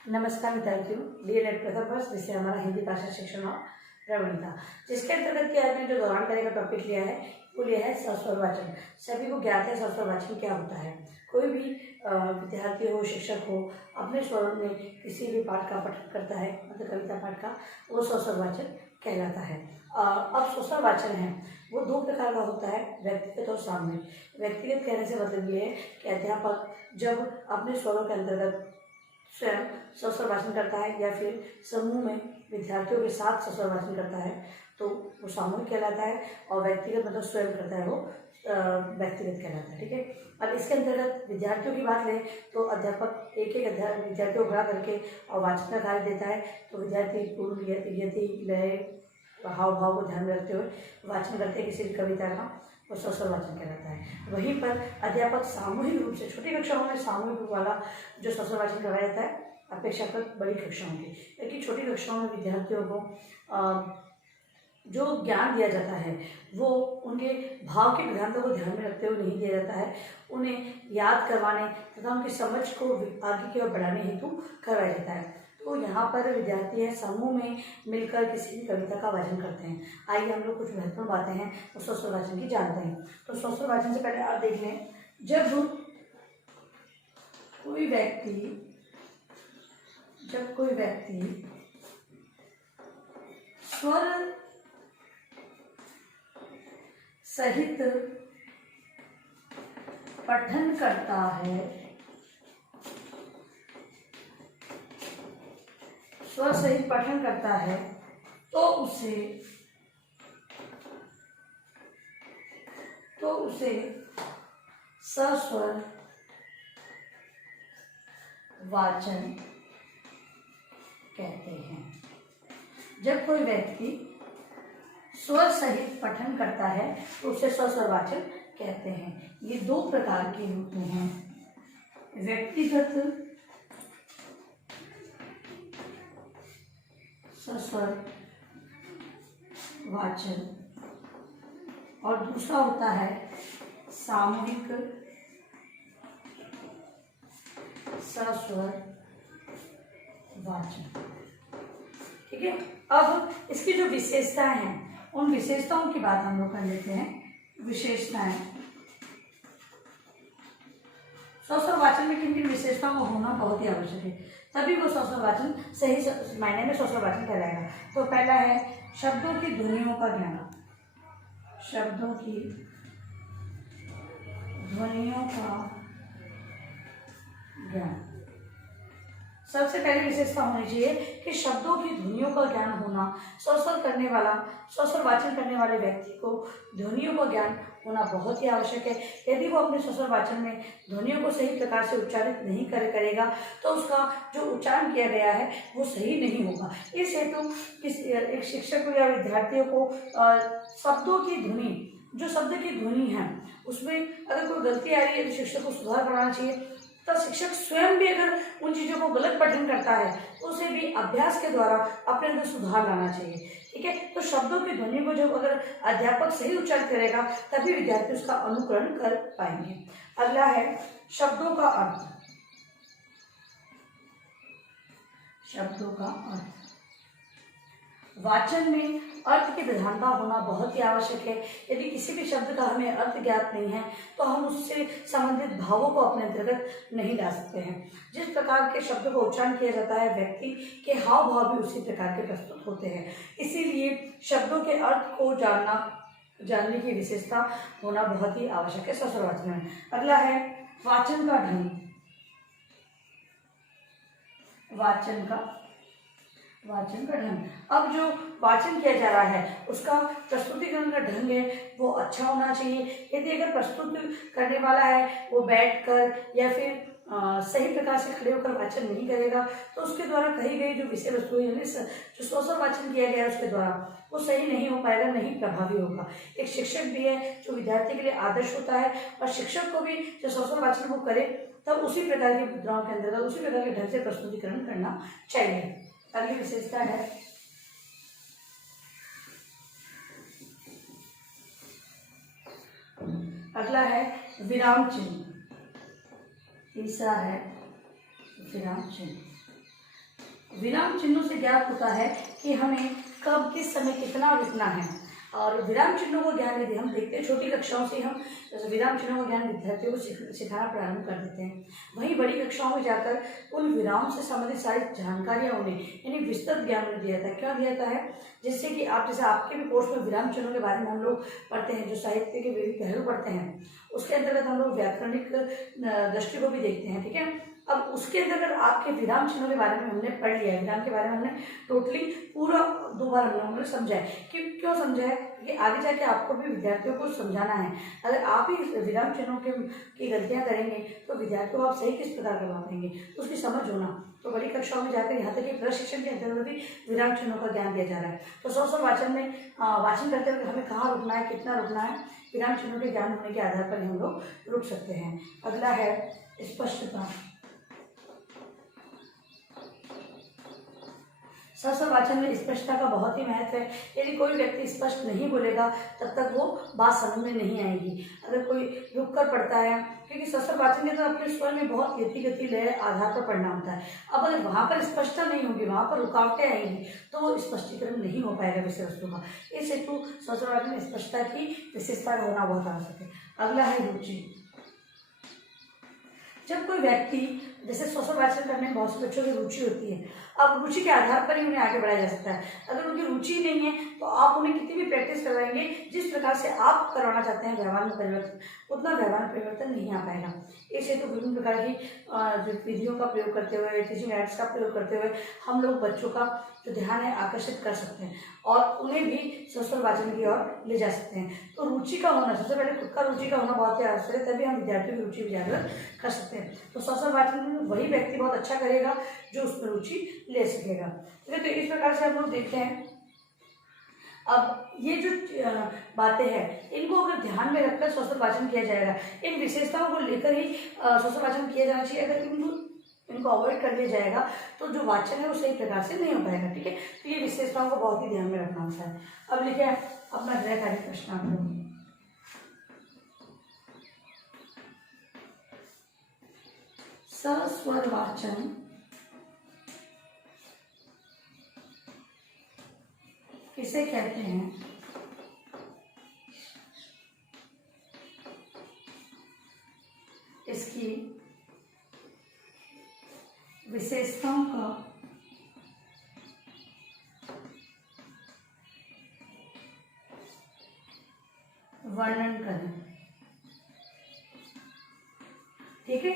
नमस्कार विद्यार्थियों, डीएलएड प्रथम वर्ष जिसे हमारा हिंदी भाषा शिक्षण और प्रवणता, जिसके अंतर्गत के आज ने जो दौरान कार्य का टॉपिक लिया है वो लिया है सस्वर वाचन। सभी को ज्ञात है सस्वर वाचन क्या होता है। कोई भी विद्यार्थी हो, शिक्षक हो, अपने स्वरों में किसी भी पाठ का पठन करता है, मतलब कविता पाठ का, वो सस्वर वाचन कहलाता है। अब सस्वर वाचन है वो दो प्रकार का होता है, व्यक्तिगत और सामूहिक। व्यक्तिगत कहने से मतलब ये है कि अध्यापक जब अपने स्वरों के अंतर्गत स्वयं सस्वर वाचन करता है या फिर समूह में विद्यार्थियों के साथ सस्वर वाचन करता है तो वो सामूहिक कहलाता है, और व्यक्तिगत मतलब स्वयं करता है वो व्यक्तिगत कहलाता है। ठीक है। अब इसके अंतर्गत विद्यार्थियों की बात लें तो अध्यापक एक विद्यार्थियों को खड़ा करके और वाचन का कार्य देता है, तो विद्यार्थी पूर्व यति लय हाव भाव को ध्यान में रखते हुए वाचन करते हैं किसी भी कविता का, वो सस्वर वाचन कहलाता है। वहीं पर अध्यापक सामूहिक रूप से छोटी कक्षाओं में सामूहिक रूप वाला जो सस्वर वाचन कराया जाता है अपेक्षाकृत बड़ी कक्षाओं की, क्योंकि छोटी कक्षाओं में विद्यार्थियों को जो ज्ञान दिया जाता है वो उनके भाव की प्रधानता को ध्यान में रखते हुए नहीं दिया जाता है, उन्हें याद करवाने तथा उनकी समझ को आगे की ओर बढ़ाने हेतु करवाया जाता है। तो यहाँ पर विद्यार्थी है समूह में मिलकर किसी भी कविता का वाचन करते हैं। आइए हम लोग कुछ महत्वपूर्ण बातें हैं तो सस्वर वाचन की जानते हैं। तो सस्वर वाचन से पहले आप देख लें, जब कोई व्यक्ति स्वर सहित पठन करता है, स्वर सहित पठन करता है तो उसे सस्वर वाचन कहते हैं। जब कोई व्यक्ति स्वर सहित पठन करता है तो उसे सस्वर वाचन कहते हैं। ये दो प्रकार के होते हैं, व्यक्तिगत सस्वर वाचन और दूसरा होता है सामूहिक सस्वर वाचन। ठीक है। अब इसकी जो विशेषताएं हैं उन विशेषताओं की बात हम लोग कर लेते हैं। विशेषताएं, सस्वर वाचन में किन किन विशेषताओं का होना बहुत ही आवश्यक है, तभी वो सस्वर वाचन सही मायने में सस्वर वाचन कहलाएगा। तो पहला है शब्दों की ध्वनियों का ज्ञान। शब्दों की ध्वनियों का ज्ञान। सबसे पहली विशेषता होनी चाहिए कि शब्दों की ध्वनियों का ज्ञान होना। सस्वर वाचन करने वाले व्यक्ति को ध्वनियों का ज्ञान होना बहुत ही आवश्यक है। यदि वो अपने सस्वर वाचन में ध्वनियों को सही प्रकार से उच्चारित नहीं करेगा तो उसका जो उच्चारण किया गया है वो सही नहीं होगा। इस हेतु एक शिक्षक को या विद्यार्थियों को शब्दों की ध्वनि, जो शब्द की ध्वनि है उसमें अगर कोई गलती आ रही है तो शिक्षक को सुधार करना चाहिए। तो शिक्षक स्वयं भी अगर उन चीज़ों को गलत पठन करता है तो उसे भी अभ्यास के द्वारा अपने अंदर सुधार लाना चाहिए। ठीक है। तो शब्दों की ध्वनि को जब अगर अध्यापक सही उच्चारित करेगा तभी विद्यार्थी उसका अनुकरण कर पाएंगे। अगला है शब्दों का अर्थ। शब्दों का अर्थ, वाचन में अर्थ की प्रधानता होना बहुत ही आवश्यक है। यदि किसी भी शब्द का हमें अर्थ ज्ञात नहीं है तो हम उससे संबंधित भावों को अपने अंतर्गत नहीं ला सकते हैं। जिस प्रकार के शब्द को उच्चारण किया जाता है व्यक्ति के हाव भाव भी उसी प्रकार के प्रस्तुत होते हैं। इसीलिए शब्दों के अर्थ को जानने की विशेषता होना बहुत ही आवश्यक है सस्वर वाचन में। अगला है वाचन का ढंग। वाचन का ढंग। अब जो वाचन किया जा रहा है उसका प्रस्तुतिकरण का ढंग है वो अच्छा होना चाहिए। यदि अगर प्रस्तुत करने वाला है वो बैठकर या फिर सही प्रकार से खड़े होकर वाचन नहीं करेगा तो उसके द्वारा कही गई जो विषय वस्तु यानी जो सस्वर वाचन किया गया है उसके द्वारा वो सही नहीं हो पाएगा, नहीं प्रभावी होगा। एक शिक्षक भी है जो विद्यार्थी के लिए आदर्श होता है, और शिक्षक को भी जो सस्वर वाचन को करे तब उसी प्रकार की मुद्राओं के अंतर्गत उसी प्रकार के ढंग से प्रस्तुतिकरण करना चाहिए। अगली विशेषता है अगला है विराम चिन्ह। तीसरा है विराम चिन्ह। विराम चिन्हों से ज्ञात होता है कि हमें कब किस समय कितना रुकना है। और विराम चिन्हों को ज्ञान यदि हम देखते हैं, छोटी कक्षाओं से हम विराम चिन्हों का ज्ञान विद्यार्थियों को सिखाना प्रारंभ कर देते हैं। वहीं बड़ी कक्षाओं में जाकर उन विराम से संबंधित सारी जानकारियां उन्हें यानी विस्तृत ज्ञान उन्हें दिया जाता है। क्या दिया जाता है? जिससे कि आप जैसे आपके भी कोर्स में विराम चिन्हों के बारे में हम लोग पढ़ते हैं, जो साहित्य के विभिन्न पहलू पढ़ते हैं, उसके अंतर्गत हम लोग व्याकरणिक दृष्टि को भी देखते हैं। ठीक है, अब उसके अंतर्गत आपके विराम चिन्हों के बारे में हमने पढ़ लिया है। विराम के बारे में हमने टोटली पूरा 2 बार हमने समझा है। क्यों समझा है? कि आगे जाके आपको भी विद्यार्थियों को समझाना है। अगर आप ही विराम चिन्हों की गलतियां करेंगे तो विद्यार्थियों को आप सही किस प्रकार करवा पाएंगे, तो उसकी समझ होना। तो बड़ी कक्षाओं में जाकर यहाँ तक कि प्रशिक्षण के अंतर्गत भी विराम चिन्हों का ज्ञान दिया जा रहा है। तो स्व वाचन में वाचन करते हुए हमें कहाँ रुकना है, कितना रुकना है, विराम चिन्हों के ज्ञान होने के आधार पर हम लोग रुक सकते हैं। अगला है स्पष्टता। स्व वाचन में स्पष्टता का बहुत ही महत्व है। यदि कोई व्यक्ति स्पष्ट नहीं बोलेगा तब तक वो बात समझ में नहीं आएगी। अगर कोई रुक कर पढ़ता है, क्योंकि स्व वाचन के तो अपने स्वर में बहुत गति लय आधार पर पढ़ना होता है। अब अगर वहाँ पर स्पष्टता नहीं होगी, वहाँ पर रुकावटें आएंगी, तो स्पष्टीकरण नहीं हो पाएगा विषय वस्तु का। इस हेतु स्व वाचन में स्पष्टता की विशेषता होना बहुत आवश्यक है। अगला है रुचि। जब कोई व्यक्ति जैसे स्व वाचन करने में बहुत से बच्चों की रुचि होती है, अब रुचि के आधार पर ही उन्हें आगे बढ़ाया जा सकता है। अगर उनकी रुचि नहीं है तो आप उन्हें कितनी भी प्रैक्टिस करवाएंगे, जिस प्रकार से आप करवाना चाहते हैं व्यवहार में परिवर्तन, उतना व्यवहार में परिवर्तन नहीं आ पाएगा। इस हेतु विभिन्न प्रकार की विधियों का प्रयोग करते हुए, टीचिंग एड्स का प्रयोग करते हुए हम लोग बच्चों का जो ध्यान है आकर्षित कर सकते हैं और उन्हें भी स्व वाचन की ओर ले जा सकते हैं। तो रुचि का होना, सबसे पहले खुद का रुचि का होना बहुत ही आवश्यक है, तभी हम विद्यार्थियों की रुचि जागृत कर सकते हैं। तो स्व वाचन में वही व्यक्ति बहुत अच्छा करेगा जो उसमें रुचि ले सकेगा। तो इस प्रकार से हम लोग देखते हैं। अब ये जो बातें हैं इनको अगर ध्यान में रखकर स्व वाचन किया जाएगा, इन विशेषताओं को लेकर ही स्व वाचन किया जाना चाहिए। अगर इनको अवॉइड कर दिया जाएगा तो जो वाचन है वो सही प्रकार से नहीं हो पाएगा। ठीक है, तो ये विशेषताओं को बहुत ही ध्यान में रखना होता है। अब लिखे अपना गृहकार्य प्रश्न आप लोग। सस्वर वाचन किसे कहते हैं? इसकी विशेषताओं का वर्णन करें। ठीक है,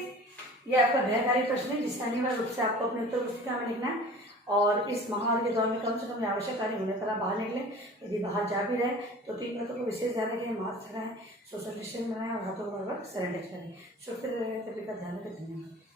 ये आपका गृहकार्य प्रश्न है जिसका अनिवार्य रूप से आपको अपने उत्तर पुस्तिका में लिखना है। और इस महामारी के दौर में कम से कम आवश्यक कार्य होने पर आप बाहर निकलें। यदि बाहर जा भी रहे तो 3 मिनटों को विशेष ध्यान रखें, मास्क लगाएं, सोशल डिस्टेंस बनाएं और हाथों को बार बार सैनिटाइज करें। सुरक्षित रहें, तभी का ध्यान रखें। धन्यवाद।